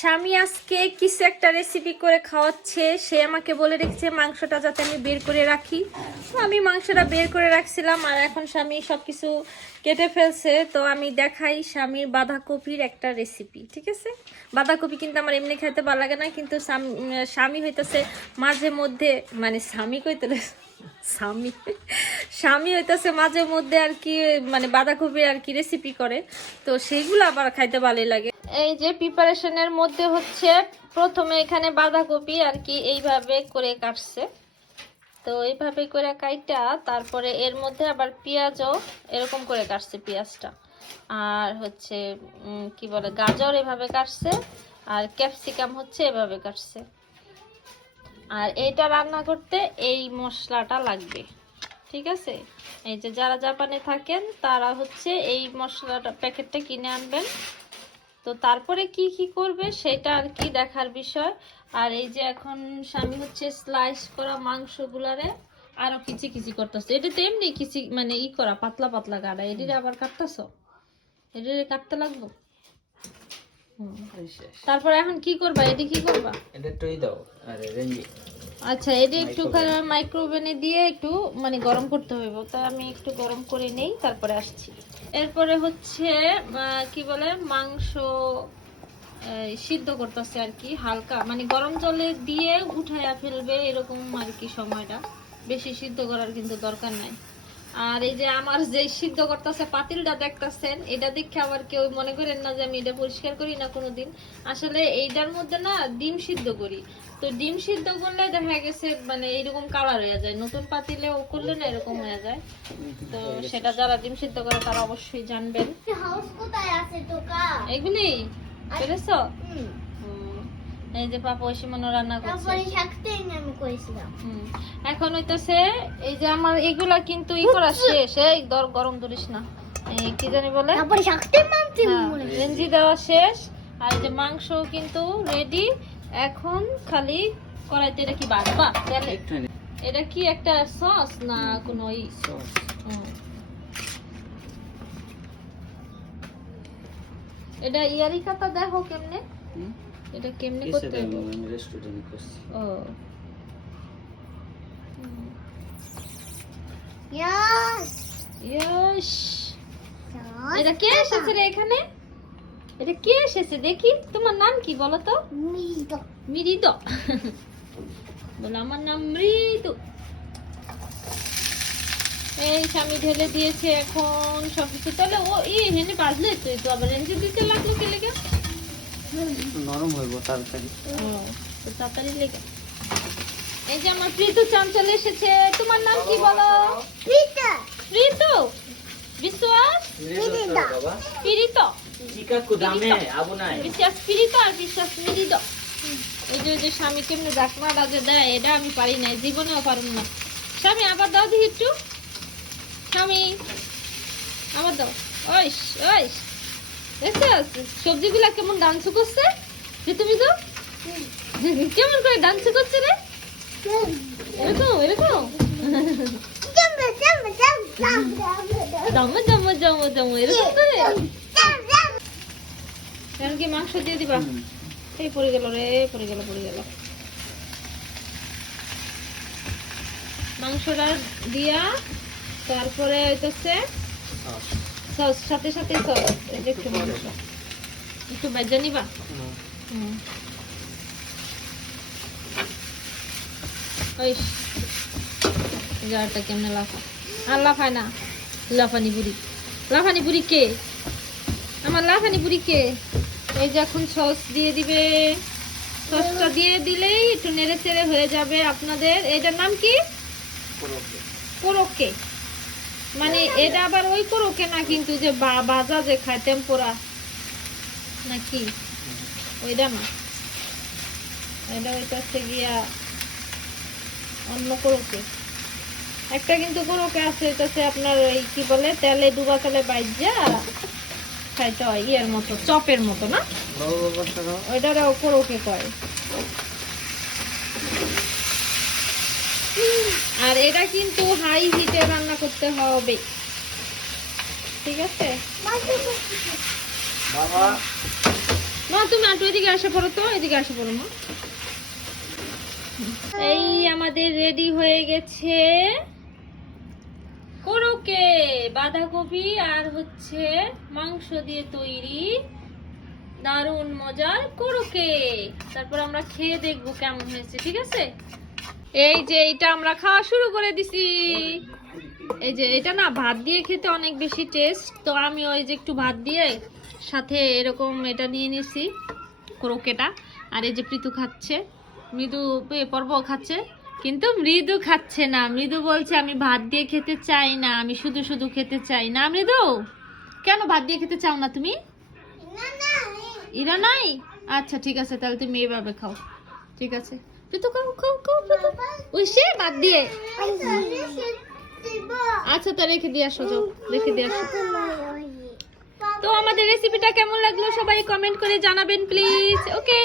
স্বামী আজকে কিছু একটা রেসিপি করে খাওয়াচ্ছে। সে আমাকে বলে রেখেছে, মাংসটা যাতে আমি বের করে রাখি। তো আমি মাংসটা বের করে রাখছিলাম আর এখন স্বামী সব কিছু কেটে ফেলছে। তো আমি দেখাই স্বামীর বাঁধাকপির একটা রেসিপি ঠিক আছে? বাঁধাকপি কিন্তু আমার এমনি খেতে ভালো লাগে না, কিন্তু স্বামী- হইতেছে মাঝে মধ্যে মানে স্বামী কইতে স্বামী স্বামী হইতেছে মাঝে মধ্যে আর কি মানে বাঁধাকপির আর কি রেসিপি করে। তো সেইগুলো আবার খাইতে ভালোই লাগে। এই যে প্রিপারেশনের মধ্যে হচ্ছে প্রথমে এখানে বাঁধাকপি আর কি এইভাবে করে কাটছে। তো এইভাবে করে কাইটা, তারপরে এর মধ্যে আবার পেঁয়াজও এরকম করে কাটছে পেঁয়াজটা। আর হচ্ছে কি বলে, গাজর এভাবে কাটছে আর ক্যাপসিকাম হচ্ছে এভাবে কাটছে। আর এইটা রান্না করতে এই মশলাটা লাগবে, ঠিক আছে? এই যে যারা জাপানে থাকেন, তারা হচ্ছে এই মশলাটা, প্যাকেটটা কিনে আনবেন। তো তারপরে কি কি করবে সেটা আর কি দেখার বিষয়। আর এই যে এখন স্বামী হচ্ছে স্লাইস করা মাংসগুলারে আরও কিচি কিচি করতেছে। এটা তো এমনি কিচি মানে ই করা পাতলা পাতলা কাটা এটিরে আবার কাটতেছ? এটিরে কাটতে লাগবো। তারপরে এখন কি করবা? এটি কি করবা? এটা একটুই দাও আরে রেঞ্জি। আচ্ছা এটা একটু মাইক্রোওভেনে দিয়ে একটু মানে গরম করতে হবে। তা আমি একটু গরম করে নেই তারপরে আসছি। এরপরে হচ্ছে কি বলে মাংস সিদ্ধ করতেছে আর কি হালকা। মানে গরম জলে দিয়ে উঠাইয়া ফেলবে এরকম আর কি সময়টা। বেশি সিদ্ধ করার কিন্তু দরকার নাই। আর এই যে আমার যে সিদ্ধ করতেছে পাতিলটা দেখতেছেন এটা দেখে আবার কেউ মনে করেন না যে আমি এটা পরিষ্কার করি না কোনোদিন। আসলে এইটার মধ্যে না ডিম সিদ্ধ করি। তো ডিম সিদ্ধ করলে দেখা গেছে মানে এরকম কালার হয়ে যায়। নতুন পাতিলে ও করলে না এরকম হয়ে যায়। তো সেটা যারা ডিম সিদ্ধ করে তারা অবশ্যই জানবেন। হাউস কোথায় আছে টোকা? এগুলি? পেরেছ। এই যে পাপা ঐশিমনো রান্না করছে। তারপরে শাকটাই আমি করেছিলাম। হুম। এখন হইতাছে এই যে আমার এগুলা কিন্তু ই করা শেষ। এই দর গরম ধরিস না। এই কি জানি বলে? তারপরে শাকটাই মানতে হ্যাঁ, রেঞ্জি দেওয়া শেষ। আর যে মাংস কিন্তু রেডি এখন খালি কড়াইতে এটা কি বাড়বা তেলে। এটা কি একটা সস না কোনো ই? সস হুম। এটা ইয়ারি কাটা দেখো কেমনে এটা কেমনে করতে হবে? আমি রেস্টুরেন্টে করছি ও। ইয়াস ইয়াস এটা কে এসেছে রে এখানে? এটা কে এসেছে? দেখি তোমার নাম কি বলো তো? মিটো মৃদ বলো আমার নাম মৃদু। এই স্বামী ঢেলে দিয়েছে এখন সবকিছু। তাহলে ও ই হেনে বাজলে তুই তো আবার রেঞ্জে দিতে লাগল কে লেগে? নরম হইব তাড়াতাড়ি। তাড়াতাড়ি লেগে। এই যে আমার প্রীতু চাঞ্চল এসেছে। তোমার নাম কি বলো? পিতা প্রীতু? বিশ্বাস? প্রীত। চিকাকু দামে? আবু নাই। বিশ্বাস প্রীত আর বিশ্বাস মৃদ এই যে যে স্বামী কেমনে ডাকনাটা যে দেয় এটা আমি পারি না জীবনেও পারুম না। স্বামী আবার দাও দেখি একটু। স্বামী আবার দাও। ওইস ওইস। সবজিগুলা কেমন ডান্স করছে? তুমি তো? কেমন করে ডান্স করছে রে? এরকম এরকম? কি মাংস দিয়ে দিবা? এই পড়ে গেল রে পড়ে গেল পড়ে গেল। মাংসটা দিয়া তারপরে হইতেছে সস সাথে সাথে সস একটু মাংস। একটু বেজে নিবা? হুম। ওই জারটা কেমনে লাফা? আর লাফায় না। লাফানি বুড়ি। লাফানি বুড়ি কে? আমার লাফানি বুড়ি কে? এই যে এখন সস দিয়ে দিবে। সসটা দিয়ে দিলেই একটু নেড়ে চেড়ে হয়ে যাবে আপনাদের। এটার নাম কি? কোরোকে মানে এটা আবার ওই কোরোকে না কিন্তু যে বাজা যে খায় টেম্পোরা। নাকি? ওইটা না। এটা ওইটাছে গিয়া অন্য কোরোকে। একটা কিন্তু কোরোকে আছে এটাতে আপনার ওই কি বলে তেলে ডুবা তেলে বাইজা খাইতে হয় ইয়ের মতো চপের মতো না? ওইটারও কোরোকে কয়। আর এটা কিন্তু হাই হিটে রান্না করতে হবে। ঠিক আছে? মা তুমি আটু এদিকে আসে পড়ো তো এদিকে আসে পড়ো মা। এই আমাদের রেডি হয়ে গেছে কোরোকে বাঁধাকপি আর হচ্ছে মাংস দিয়ে তৈরি। দারুণ মজার কোরোকে তারপর আমরা খেয়ে দেখব কেমন হয়েছে ঠিক আছে? এই যে এটা আমরা খাওয়া শুরু করে দিছি। এই যে এটা না ভাত দিয়ে খেতে অনেক বেশি টেস্ট তো আমি ওই যে একটু ভাত দিয়ে সাথে এরকম এটা নিয়ে নিছি ক্রোকেটা। আর এই যে প্রীতু খাচ্ছে। মৃদু পর্ব খাচ্ছে। কিন্তু মৃদু খাচ্ছে না। মৃদু বলছে আমি ভাত দিয়ে খেতে চাই না আমি শুধু শুধু খেতে চাই না। মৃদু কেন ভাত দিয়ে খেতে চাও না তুমি? ইরা নাই। আচ্ছা ঠিক আছে তাহলে তুমি এভাবে খাও। ঠিক আছে। প্রীতু খাও খাও প্রীতু। ওই সে বাদ দিয়ে। আচ্ছা তা রেখে দিয়ে আসো রেখে দিয়ে আসো। তো আমাদের রেসিপিটা কেমন লাগল? সবাই কমেন্ট করে জানাবেন প্লিজ ওকে